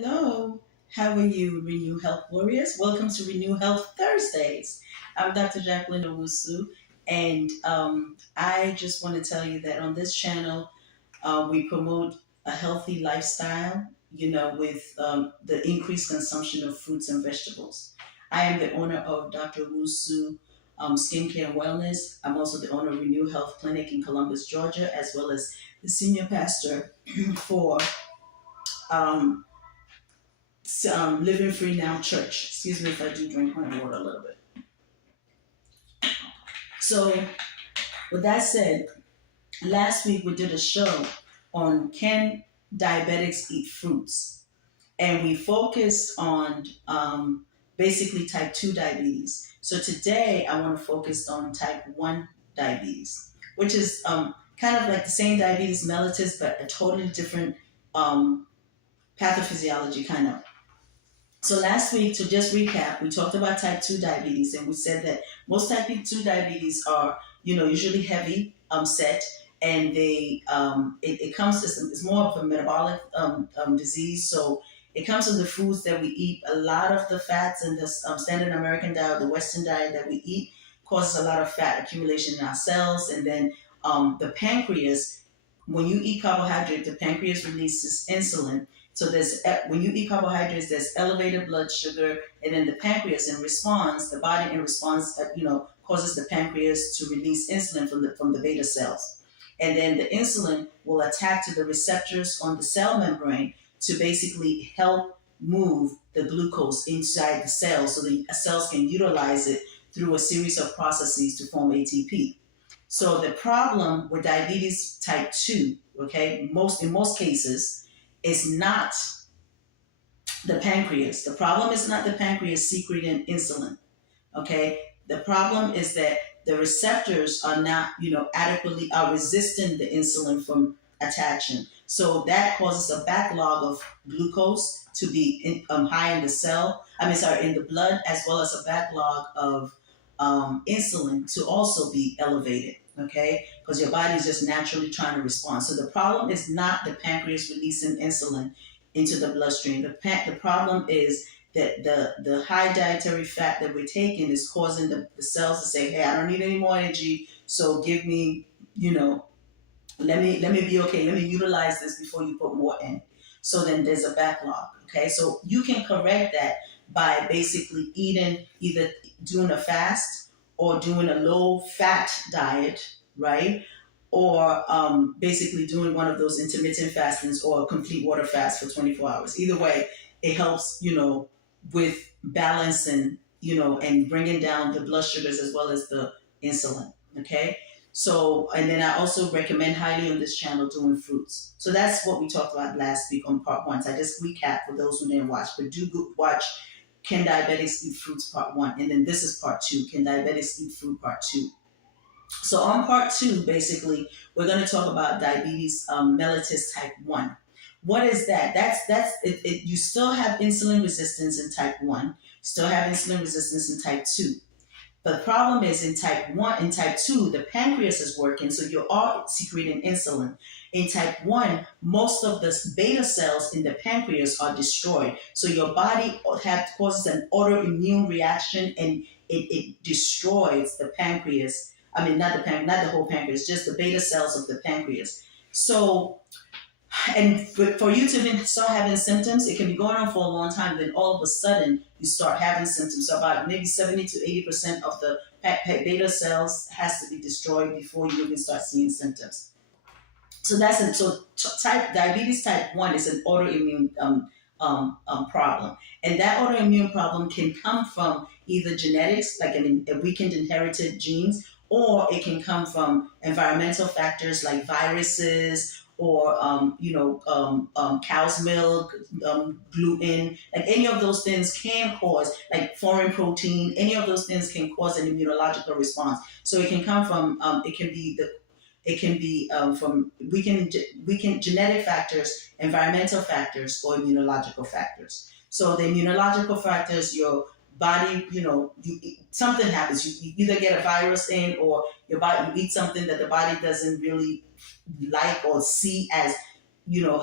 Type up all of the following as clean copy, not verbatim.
Hello, how are you, Renew Health Warriors? Welcome to Renew Health Thursdays. I'm Dr. Jacqueline Owusu, and I just want to tell you that on this channel, we promote a healthy lifestyle, with the increased consumption of fruits and vegetables. I am the owner of Dr. Owusu Skincare and Wellness. I'm also the owner of Renew Health Clinic in Columbus, Georgia, as well as the senior pastor for um, Living Free Now Church. Excuse me if I do drink my water a little bit. So, with that said, last week we did a show on can diabetics eat fruits? And we focused on basically type 2 diabetes. So, today I want to focus on type 1 diabetes, which is kind of like the same diabetes mellitus, but a totally different pathophysiology kind of. So last week, to just recap, we talked about type 2 diabetes, and we said that most type 2 diabetes are, usually heavy set, and it comes, it's more of a metabolic disease. So it comes from the foods that we eat. A lot of the fats in the standard American diet, the Western diet that we eat, causes a lot of fat accumulation in our cells. And then the pancreas, when you eat carbohydrate, the pancreas releases insulin. So when you eat carbohydrates, there's elevated blood sugar, and then the pancreas in response, the body in response, causes the pancreas to release insulin from the beta cells, and then the insulin will attack to the receptors on the cell membrane to basically help move the glucose inside the cells, so the cells can utilize it through a series of processes to form ATP. So the problem with diabetes type 2, in most cases, is not the pancreas. The problem is not the pancreas secreting insulin. Okay. The problem is that the receptors are not, adequately are resisting the insulin from attaching. So that causes a backlog of glucose to be high in the in the blood, as well as a backlog of insulin to also be elevated. Okay, because your body is just naturally trying to respond. So the problem is not the pancreas releasing insulin into the bloodstream. The problem is that the high dietary fat that we're taking is causing the cells to say, hey, I don't need any more energy, so give me, let me be okay. Let me utilize this before you put more in. So then there's a backlog. Okay, so you can correct that by basically either doing a fast or doing a low fat diet, right? Or basically doing one of those intermittent fastings or a complete water fast for 24 hours. Either way, it helps, with balancing, and bringing down the blood sugars as well as the insulin. Okay. So, and then I also recommend highly on this channel doing fruits. So that's what we talked about last week on part 1. So I just recap for those who didn't watch, but do watch Can Diabetics Eat Fruits Part 1. And then this is Part 2, Can Diabetics Eat Fruit Part 2. So on Part 2, basically, we're going to talk about diabetes mellitus type 1. What is that? That's it. You still have insulin resistance in type 1, still have insulin resistance in type 2. But the problem is in type 1, in type 2, the pancreas is working, so you are secreting insulin. In type 1, most of the beta cells in the pancreas are destroyed. So your body causes an autoimmune reaction, and it destroys the pancreas. I mean, not the whole pancreas, just the beta cells of the pancreas. So, and for you to even start having symptoms, it can be going on for a long time. Then all of a sudden, you start having symptoms. So about maybe 70 to 80% of the beta cells has to be destroyed before you even start seeing symptoms. So that's it. So diabetes type 1 is an autoimmune problem, and that autoimmune problem can come from either genetics, like a weakened inherited genes, or it can come from environmental factors like viruses or cow's milk, gluten. Like any of those things can cause, like foreign protein. Any of those things can cause an immunological response. So it can come from from weakened genetic factors, environmental factors, or immunological factors. So the immunological factors, your body, something happens. You either get a virus in, or you eat something that the body doesn't really like or see as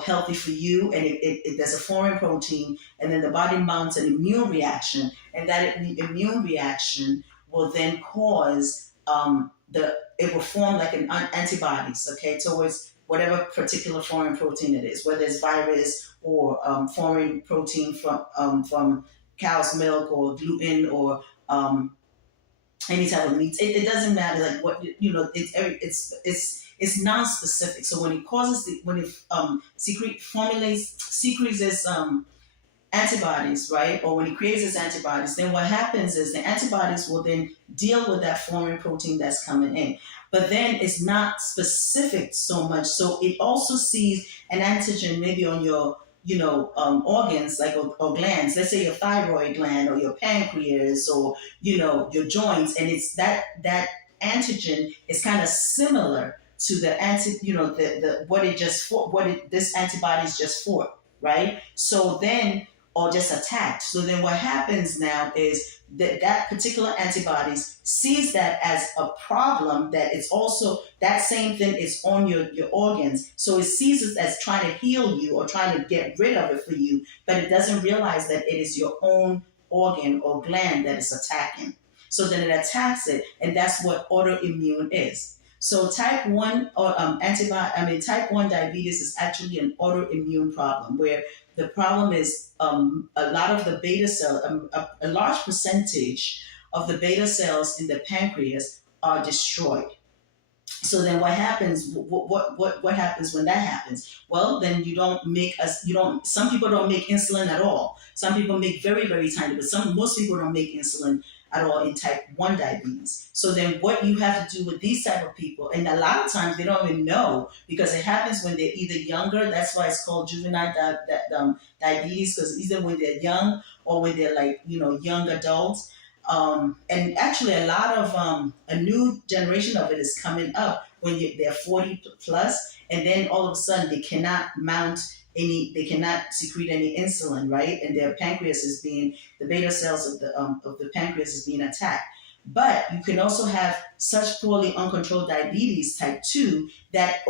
healthy for you, and there's a foreign protein, and then the body mounts an immune reaction, and that immune reaction will then cause the it will form like an antibodies, okay, towards whatever particular foreign protein it is, whether it's virus or foreign protein from cow's milk or gluten or any type of meat. It doesn't matter, like what it's non-specific. So when it causes when it secretes this antibodies, right? Or when it creates its antibodies, then what happens is the antibodies will then deal with that foreign protein that's coming in. But then it's not specific so much. So it also sees an antigen maybe on your, organs, like, or glands. Let's say your thyroid gland or your pancreas or, your joints. And it's that antigen is kind of similar to the this antibody is just for, right? So then, or just attacked. So then what happens now is that particular antibodies sees that as a problem, that it's also that same thing is on your organs. So it sees it as trying to heal you or trying to get rid of it for you, but it doesn't realize that it is your own organ or gland that it's attacking. So then it attacks it, and that's what autoimmune is. So type 1 or type 1 diabetes is actually an autoimmune problem where the problem is a lot of the beta cell, a large percentage of the beta cells in the pancreas are destroyed. So then what happens? What happens when that happens? Well, then some people don't make insulin at all. Some people make very, very tiny, but most people don't make insulin at all in type 1 diabetes. So then what you have to do with these type of people, and a lot of times they don't even know because it happens when they're either younger, that's why it's called juvenile diabetes, because either when they're young or when they're like, young adults. And actually a lot of a new generation of it is coming up when they're 40 plus, and then all of a sudden they cannot secrete any insulin, right? And their pancreas is the beta cells of the pancreas is being attacked. But you can also have such poorly uncontrolled diabetes type 2 that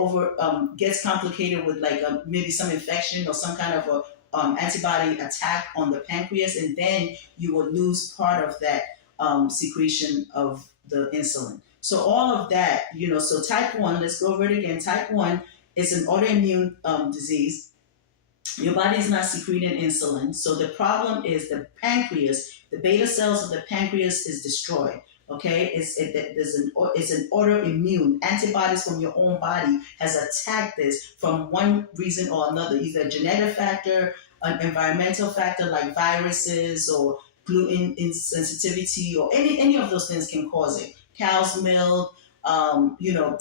gets complicated with like maybe some infection or some kind of antibody attack on the pancreas, and then you will lose part of that secretion of the insulin. So all of that, so type 1, let's go over it again. Type 1 is an autoimmune disease. Your body is not secreting insulin. So the problem is the pancreas, the beta cells of the pancreas is destroyed. Okay, it's an autoimmune. Antibodies from your own body has attacked this from one reason or another, either a genetic factor, an environmental factor like viruses or gluten insensitivity, or any of those things can cause it. Cow's milk,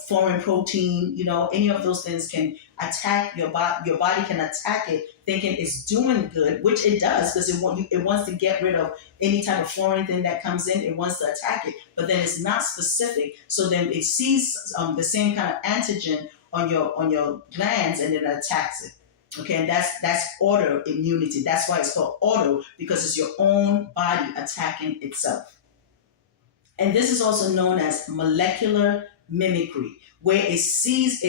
foreign protein, any of those things can attack your body. Your body can attack it thinking it's doing good, which it does because it wants to get rid of any type of foreign thing that comes in. It wants to attack it, but then it's not specific. So then it sees the same kind of antigen on your glands and then it attacks it. Okay, and that's autoimmunity. That's why it's called auto, because it's your own body attacking itself. And this is also known as molecular mimicry, where it sees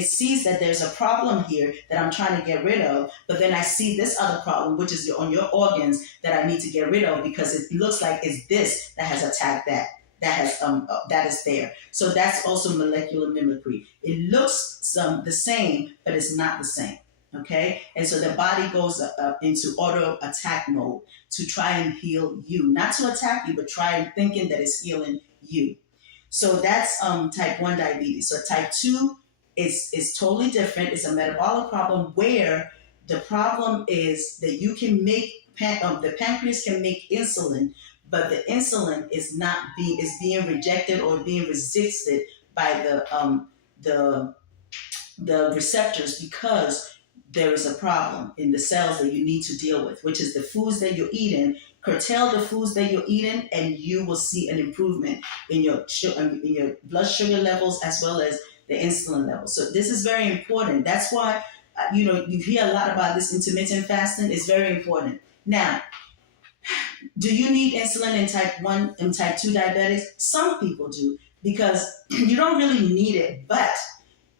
that there's a problem here that I'm trying to get rid of, but then I see this other problem, which is on your organs, that I need to get rid of because it looks like it's this that has attacked that is there. So that's also molecular mimicry. It looks the same, but it's not the same. Okay, and so the body goes into auto attack mode to try and heal you, not to attack you, but try thinking that it's healing you. So that's type 1 diabetes. So type 2 is totally different. It's a metabolic problem where the problem is that you can make the pancreas can make insulin, but the insulin is being rejected or being resisted by the receptors because there is a problem in the cells that you need to deal with, which is the foods that you're eating. Curtail the foods that you're eating, and you will see an improvement in your blood sugar levels as well as the insulin levels. So this is very important. That's why you hear a lot about this intermittent fasting. It's very important. Now, do you need insulin in type 1 and type 2 diabetics? Some people do, because you don't really need it, but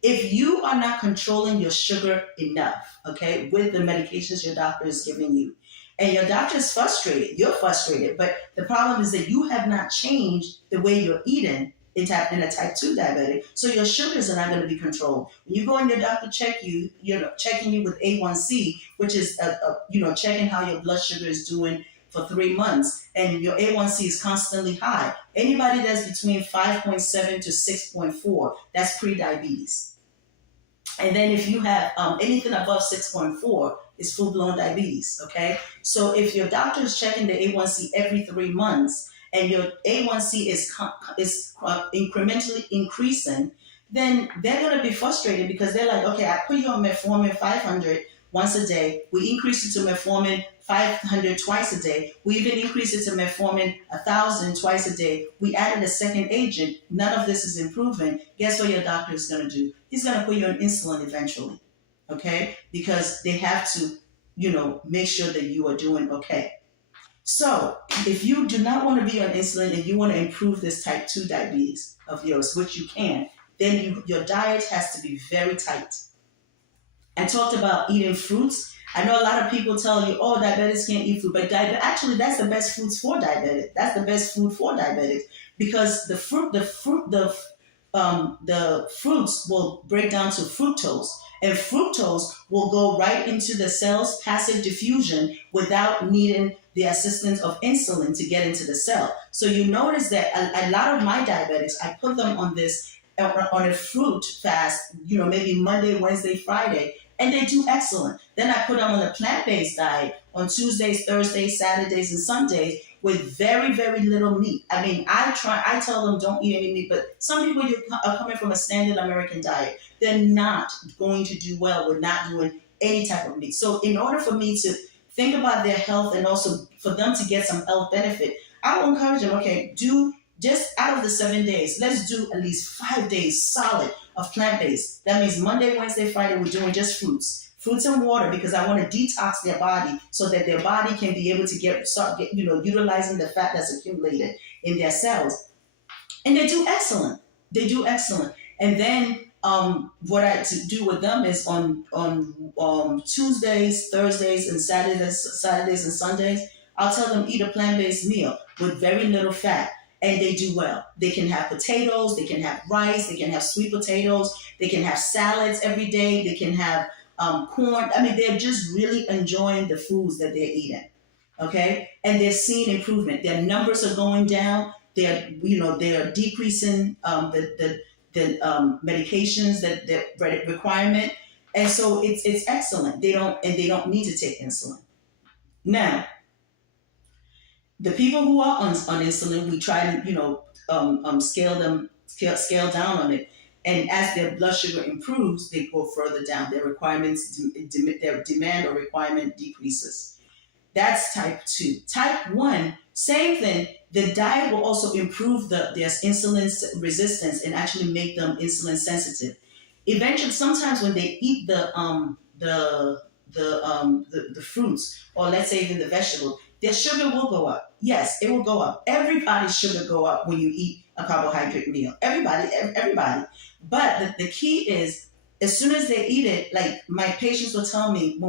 If you are not controlling your sugar enough, okay, with the medications your doctor is giving you, and your doctor is frustrated, you're frustrated, but the problem is that you have not changed the way you're eating in a type 2 diabetic, so your sugars are not going to be controlled. When you go and your doctor checking you with A1C, which is checking how your blood sugar is doing for 3 months, and your A1C is constantly high. Anybody that's between 5.7 to 6.4, that's pre-diabetes. And then if you have anything above 6.4, it's full blown diabetes. Okay. So if your doctor is checking the A1C every 3 months and your A1C is incrementally increasing, then they're going to be frustrated because they're like, okay, I put you on metformin 500 once a day. We increased it to metformin 500 twice a day. We even increased it to metformin 1,000 twice a day. We added a second agent. None of this is improving. Guess what your doctor is going to do? He's going to put you on insulin eventually, okay? Because they have to, make sure that you are doing okay. So if you do not want to be on insulin and you want to improve this type 2 diabetes of yours, which you can, then your diet has to be very tight. I talked about eating fruits. I know a lot of people tell you, oh, diabetics can't eat fruit, but actually, that's the best foods for diabetics. That's the best food for diabetics because the fruits will break down to fructose, and fructose will go right into the cell's passive diffusion without needing the assistance of insulin to get into the cell. So you notice that a lot of my diabetics, I put them on a fruit fast, maybe Monday, Wednesday, Friday, and they do excellent. Then I put them on a plant-based diet on Tuesdays, Thursdays, Saturdays, and Sundays with very, very little meat. I mean, I tell them don't eat any meat, but some people are coming from a standard American diet. They're not going to do well with not doing any type of meat. So in order for me to think about their health and also for them to get some health benefit, I will encourage them, okay, do just out of the 7 days, let's do at least 5 days solid of plant-based. That means Monday, Wednesday, Friday, we're doing just fruits and water because I want to detox their body so that their body can be able to start utilizing the fat that's accumulated in their cells. And they do excellent. They do excellent. And then what I do with them is on Tuesdays, Thursdays, and Saturdays and Sundays, I'll tell them eat a plant-based meal with very little fat. And they do well. They can have potatoes, they can have rice, they can have sweet potatoes, they can have salads every day, they can have corn. I mean, they're just really enjoying the foods that they're eating. Okay, and they're seeing improvement. Their numbers are going down. They're decreasing the medications that requirement, and so it's excellent. They don't need to take insulin now. The people who are on insulin, we try to scale down on it, and as their blood sugar improves, they go further down. Their requirements, their demand or requirement decreases. That's type 2. Type 1, same thing. The diet will also improve their insulin resistance and actually make them insulin sensitive. Eventually, sometimes when they eat the fruits or let's say even the vegetable, their sugar will go up. Yes, it will go up. Everybody's sugar go up when you eat a carbohydrate meal. Everybody. But the key is, as soon as they eat it, like my patients will tell me,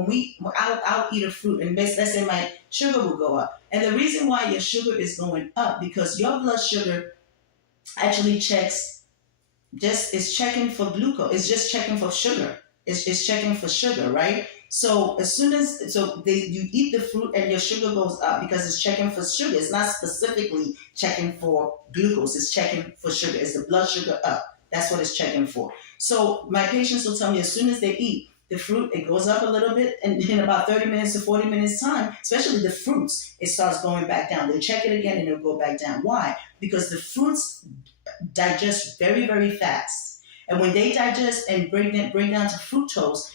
I'll eat a fruit and let's say my sugar will go up. And the reason why your sugar is going up because your blood sugar actually is checking for glucose. It's just checking for sugar. It's checking for sugar, right? So as soon as you eat the fruit and your sugar goes up because it's checking for sugar. It's not specifically checking for glucose. It's checking for sugar. It's the blood sugar up. That's what it's checking for. So my patients will tell me as soon as they eat the fruit, it goes up a little bit, and in about 30 minutes to 40 minutes time, especially the fruits, it starts going back down. They check it again and it'll go back down. Why? Because the fruits digest very, very fast. And when they digest and bring down to fructose,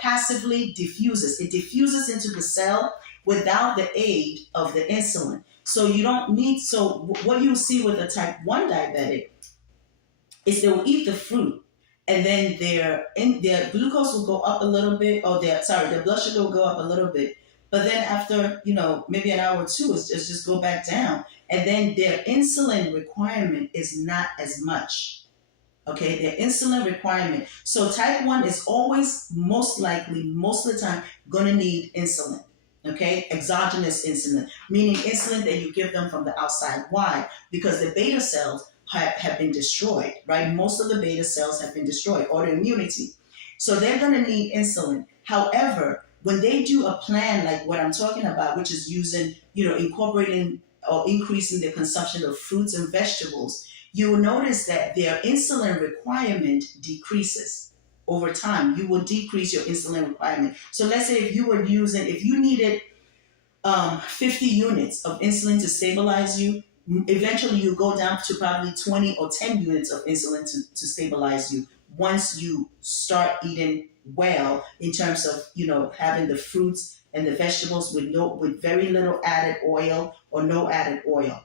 passively diffuses. It diffuses into the cell without the aid of the insulin. So you don't need, so what you see with a type 1 diabetic is they will eat the fruit and then their glucose will go up a little bit, or their blood sugar will go up a little bit. But then after, maybe an hour or two, it's just go back down. And then their insulin requirement is not as much. Okay, their insulin requirement. So type 1 is always most likely, most of the time, going to need insulin. Okay, exogenous insulin, meaning insulin that you give them from the outside. Why? Because the beta cells have been destroyed, right? Most of the beta cells have been destroyed, autoimmunity. So they're going to need insulin. However, when they do a plan like what I'm talking about, which is using, incorporating or increasing the consumption of fruits and vegetables, you will notice that their insulin requirement decreases over time. You will decrease your insulin requirement. So let's say if you needed 50 units of insulin to stabilize you, eventually you go down to probably 20 or 10 units of insulin to stabilize you once you start eating well in terms of, having the fruits and the vegetables with very little added oil or no added oil.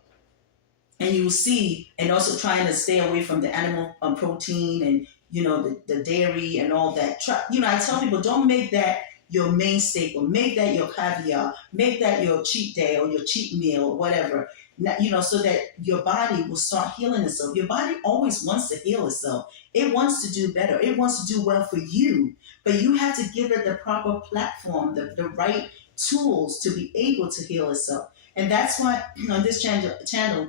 And you will see, and also trying to stay away from the animal protein and the dairy and all that. I tell people, don't make that your main staple. Make that your caviar. Make that your cheat day or your cheat meal or whatever. So that your body will start healing itself. Your body always wants to heal itself. It wants to do better. It wants to do well for you. But you have to give it the proper platform, the right tools to be able to heal itself. And that's why on this channel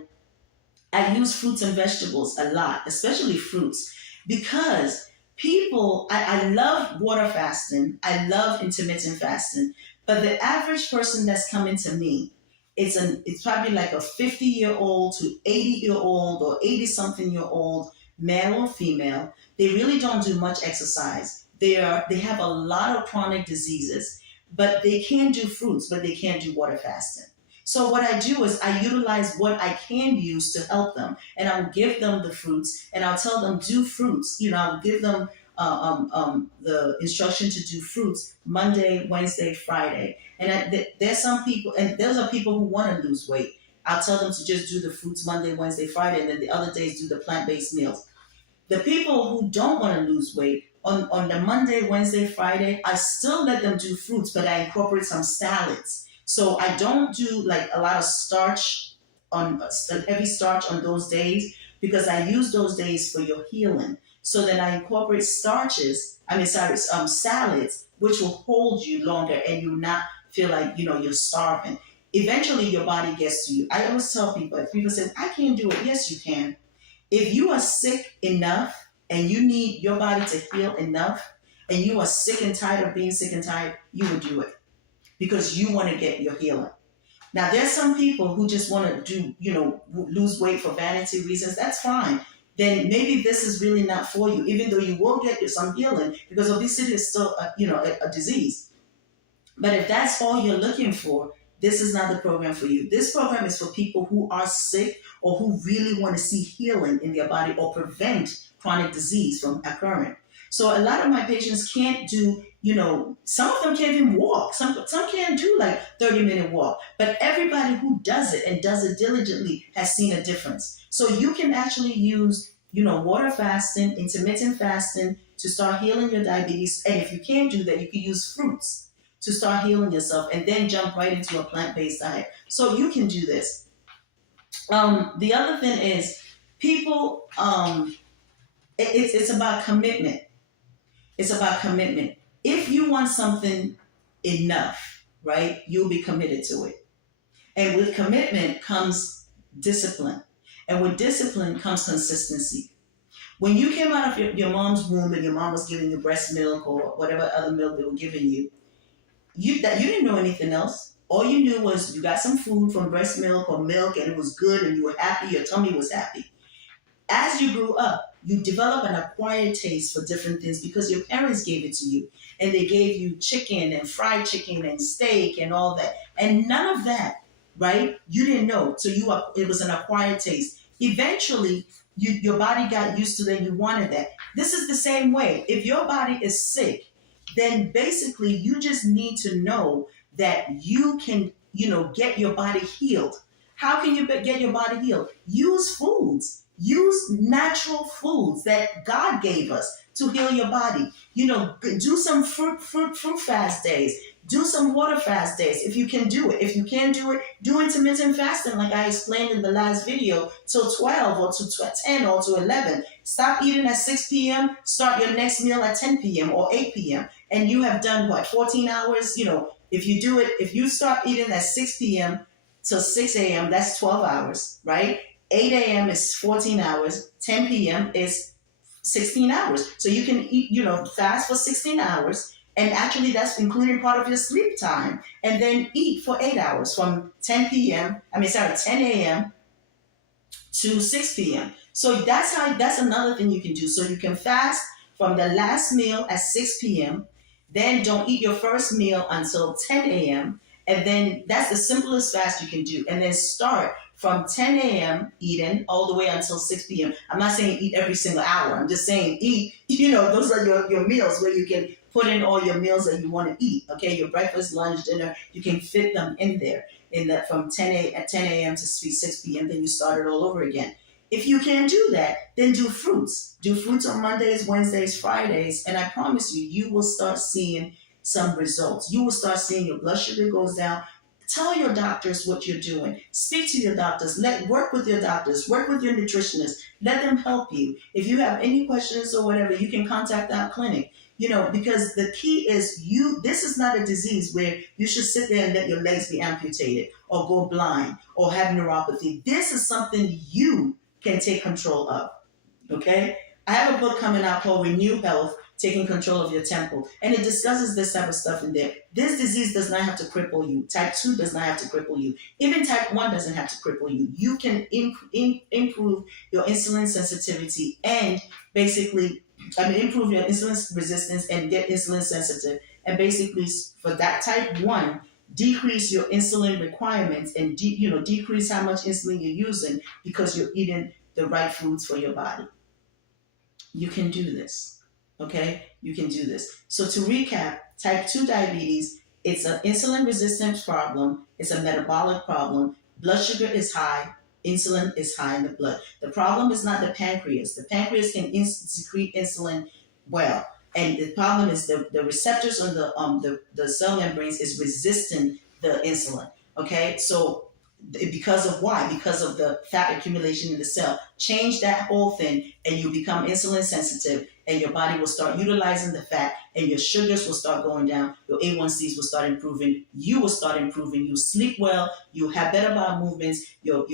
I use fruits and vegetables a lot, especially fruits, because I love water fasting, I love intermittent fasting, but the average person that's coming to me, it's probably like a 50-year-old to 80-year-old or 80-something-year-old, male or female. They really don't do much exercise. They have a lot of chronic diseases, but they can do fruits, but they can't do water fasting. So what I do is I utilize what I can use to help them, and I'll give them the fruits, and I'll tell them do fruits. I'll give them the instruction to do fruits Monday, Wednesday, Friday. And there's some people, and those are people who want to lose weight. I'll tell them to just do the fruits Monday, Wednesday, Friday, and then the other days do the plant-based meals. The people who don't want to lose weight, on the Monday, Wednesday, Friday, I still let them do fruits, but I incorporate some salads. So I don't do like a lot of starch heavy starch on those days, because I use those days for your healing. So then I incorporate salads, which will hold you longer and you not feel like, you're starving. Eventually your body gets to you. I always tell people, if people say, I can't do it. Yes, you can. If you are sick enough and you need your body to heal enough, and you are sick and tired of being sick and tired, you will do it, because you want to get your healing. Now, there's some people who just want to lose weight for vanity reasons. That's fine. Then maybe this is really not for you, even though you will get some healing, because obesity is still, a disease. But if that's all you're looking for, this is not the program for you. This program is for people who are sick or who really want to see healing in their body or prevent chronic disease from occurring. So a lot of my patients can't do, some of them can't even walk. Some can't do like 30-minute walk. But everybody who does it and does it diligently has seen a difference. So you can actually use, water fasting, intermittent fasting to start healing your diabetes. And if you can't do that, you can use fruits to start healing yourself and then jump right into a plant-based diet. So you can do this. The other thing is people, it's about commitment. It's about commitment. If you want something enough, right, you'll be committed to it. And with commitment comes discipline. And with discipline comes consistency. When you came out of your mom's womb and your mom was giving you breast milk or whatever other milk they were giving you, you didn't know anything else. All you knew was you got some food from breast milk or milk and it was good and you were happy, your tummy was happy. As you grew up, you develop an acquired taste for different things because your parents gave it to you. And they gave you chicken and fried chicken and steak and all that. And none of that, right, you didn't know. So it was an acquired taste. Eventually, your body got used to that. You wanted that. This is the same way. If your body is sick, then basically you just need to know that you can, get your body healed. How can you get your body healed? Use foods. Use natural foods that God gave us to heal your body. Do some fruit fast days. Do some water fast days if you can do it. If you can't do it, do intermittent fasting like I explained in the last video till 12 or to 10 or to 11. Stop eating at 6 p.m., start your next meal at 10 p.m. or 8 p.m. And you have done what, 14 hours? If you do it, if you start eating at 6 p.m. till 6 a.m., that's 12 hours, right? 8 a.m. is 14 hours, 10 p.m. is 16 hours. So you can eat, fast for 16 hours. And actually, that's including part of your sleep time. And then eat for 8 hours from 10 a.m. to 6 p.m. So that's another thing you can do. So you can fast from the last meal at 6 p.m. Then don't eat your first meal until 10 a.m. And then that's the simplest fast you can do. And then start from 10 a.m. eating all the way until 6 p.m. I'm not saying eat every single hour. I'm just saying eat, those are your meals where you can put in all your meals that you want to eat. Okay, your breakfast, lunch, dinner, you can fit them in there in that from 10 a.m. to 6 p.m. Then you start it all over again. If you can't do that, then do fruits. Do fruits on Mondays, Wednesdays, Fridays, and I promise you, you will start seeing some results. You will start seeing your blood sugar goes down. Tell your doctors what you're doing. Speak to your doctors. Work with your doctors. Work with your nutritionists. Let them help you. If you have any questions or whatever, you can contact our clinic. Because the key is this is not a disease where you should sit there and let your legs be amputated or go blind or have neuropathy. This is something you can take control of. Okay? I have a book coming out called Renew Health, Taking Control of Your Temple. And it discusses this type of stuff in there. This disease does not have to cripple you. Type 2 does not have to cripple you. Even type 1 doesn't have to cripple you. You can improve your insulin sensitivity and basically, improve your insulin resistance and get insulin sensitive. And basically, for that type 1, decrease your insulin requirements and decrease how much insulin you're using because you're eating the right foods for your body. You can do this. Okay? You can do this. So to recap, type 2 diabetes, it's an insulin resistance problem. It's a metabolic problem. Blood sugar is high. Insulin is high in the blood. The problem is not the pancreas. The pancreas can secrete insulin well. And the problem is the receptors on the cell membranes is resisting the insulin. Okay? So because of why? Because of the fat accumulation in the cell. Change that whole thing and you become insulin sensitive and your body will start utilizing the fat and your sugars will start going down. Your A1Cs will start improving. You will start improving. You sleep well. You have better bowel movements. You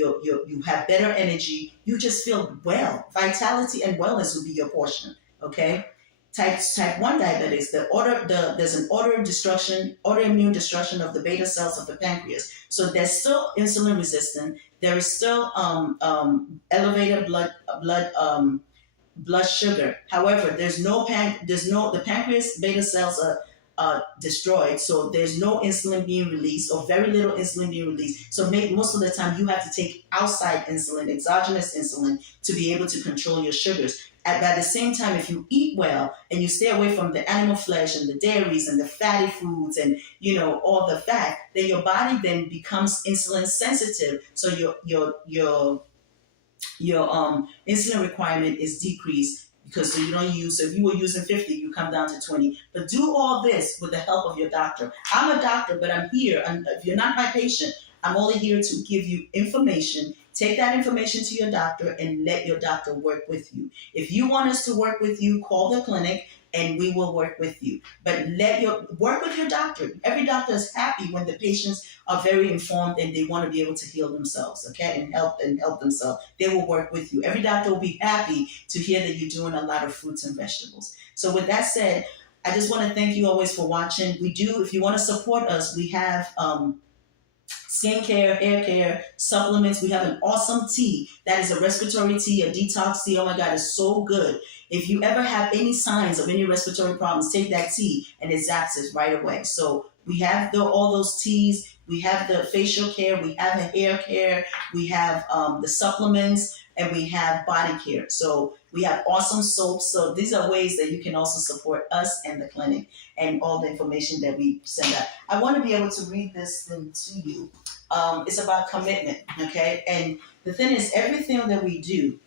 have better energy. You just feel well. Vitality and wellness will be your portion. Okay? Type 1 diabetics, there's an autoimmune destruction of the beta cells of the pancreas. So there's still insulin resistant. There is still elevated blood sugar. However, the pancreas beta cells are destroyed, so there's no insulin being released or very little insulin being released. So most of the time you have to take outside insulin, exogenous insulin, to be able to control your sugars. At the same time, if you eat well and you stay away from the animal flesh and the dairies and the fatty foods and all the fat, then your body then becomes insulin sensitive. So your insulin requirement is decreased because you don't use. So if you were using 50, you come down to 20. But do all this with the help of your doctor. I'm a doctor, but I'm here. And if you're not my patient, I'm only here to give you information. Take that information to your doctor and let your doctor work with you. If you want us to work with you, call the clinic and we will work with you. But work with your doctor. Every doctor is happy when the patients are very informed and they want to be able to heal themselves, okay, and help themselves. They will work with you. Every doctor will be happy to hear that you're doing a lot of fruits and vegetables. So with that said, I just want to thank you always for watching. If you want to support us, we have skincare, hair care, supplements. We have an awesome tea. That is a respiratory tea, a detox tea. Oh my God, it's so good. If you ever have any signs of any respiratory problems, take that tea and it zaps it right away. So we have all those teas. We have the facial care. We have the hair care. We have the supplements and we have body care. So we have awesome soaps. So these are ways that you can also support us and the clinic and all the information that we send out. I want to be able to read this thing to you. It's about commitment, okay? And the thing is, everything that we do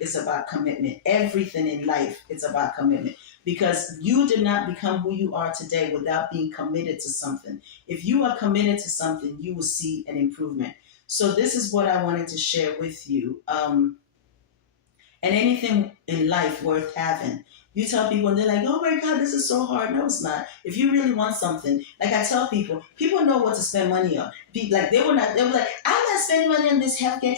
is about commitment. Everything in life is about commitment. because you did not become who you are today without being committed to something. If you are committed to something, you will see an improvement. So this is what I wanted to share with you. And anything in life worth having. You tell people and they're like, oh my God, this is so hard. No, it's not. If you really want something, like I tell people, people know what to spend money on. Like they were like, I'm not spending money on this healthcare.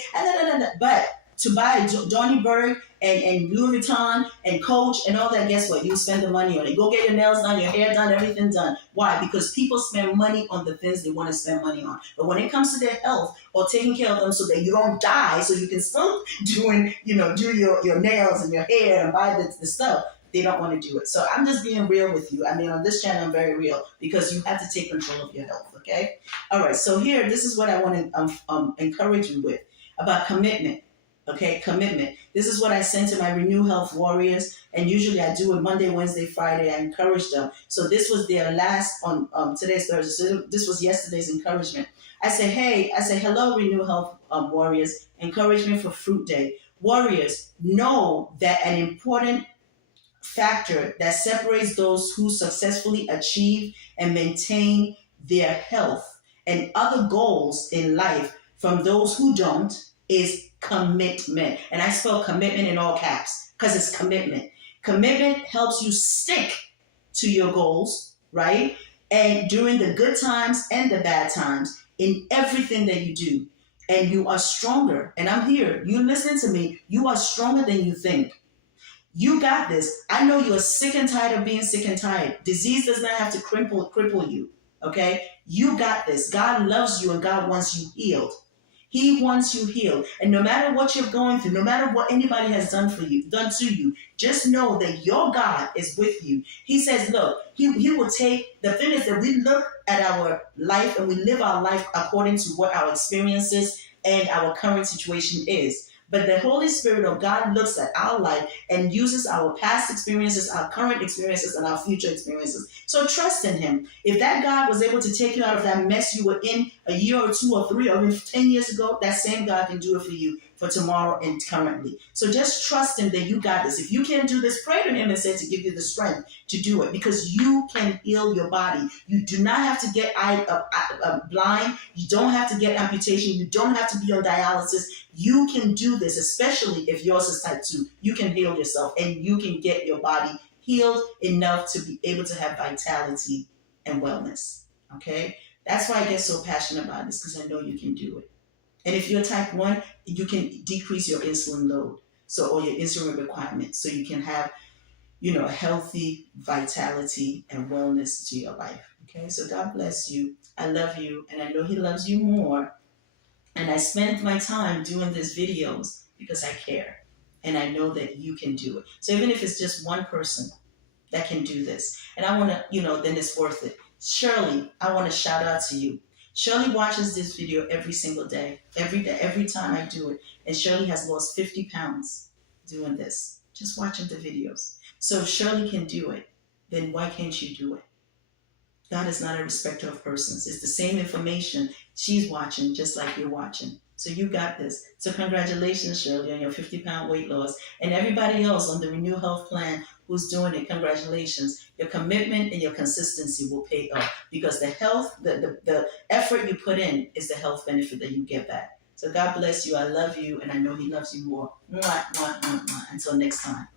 But to buy Donny Berg and Louis Vuitton and Coach and all that, guess what? You spend the money on it. Go get your nails done, your hair done, everything done. Why? Because people spend money on the things they want to spend money on. But when it comes to their health or taking care of them so that you don't die, so you can still do your nails and your hair and buy the stuff, they don't want to do it. So I'm just being real with you. I mean, on this channel, I'm very real because you have to take control of your health, okay? All right, so here, this is what I want to encourage you with about commitment. Okay, commitment. This is what I send to my Renew Health warriors, and usually I do it Monday, Wednesday, Friday. I encourage them. So this was their last on today's Thursday. So this was yesterday's encouragement. I say, hello, Renew Health warriors. Encouragement for Fruit Day. Warriors, know that an important factor that separates those who successfully achieve and maintain their health and other goals in life from those who don't is commitment. And I spell commitment in all caps because it's commitment. Commitment helps you stick to your goals, right? And during the good times and the bad times, in everything that you do. And you are stronger. And I'm here. You listen to me. You are stronger than you think. You got this. I know you're sick and tired of being sick and tired. Disease does not have to cripple you. Okay? You got this. God loves you and God wants you healed. He wants you healed. And no matter what you're going through, no matter what anybody has done to you, just know that your God is with you. He says, look, he will take, the thing is that we look at our life and we live our life according to what our experiences and our current situation is. But the Holy Spirit of God looks at our life and uses our past experiences, our current experiences, and our future experiences. So trust in Him. If that God was able to take you out of that mess you were in a year or 2 or 3 or even 10 years ago, that same God can do it for you for tomorrow and currently. So just trust Him that you got this. If you can't do this, pray to Him and say to give you the strength to do it because you can heal your body. You do not have to get blind. You don't have to get amputation. You don't have to be on dialysis. You can do this, especially if yours is type 2. You can heal yourself and you can get your body healed enough to be able to have vitality and wellness. Okay? That's why I get so passionate about this because I know you can do it. And if you're type 1, you can decrease your insulin load, or your insulin requirements, so you can have, a healthy vitality and wellness to your life. Okay, so God bless you. I love you, and I know He loves you more. And I spend my time doing these videos because I care, and I know that you can do it. So even if it's just one person that can do this, and I want to, then it's worth it. Shirley, I want to shout out to you. Shirley watches this video every single day, every time I do it. And Shirley has lost 50 pounds doing this, just watching the videos. So if Shirley can do it, then why can't you do it? God is not a respecter of persons. It's the same information she's watching just like you're watching. So you got this. So congratulations, Shirley, on your 50-pound weight loss. And everybody else on the Renew Health Plan who's doing it, congratulations. Your commitment and your consistency will pay off because the health, the effort you put in is the health benefit that you get back. So God bless you. I love you, and I know He loves you more. Mwah, mwah, mwah, mwah. Until next time.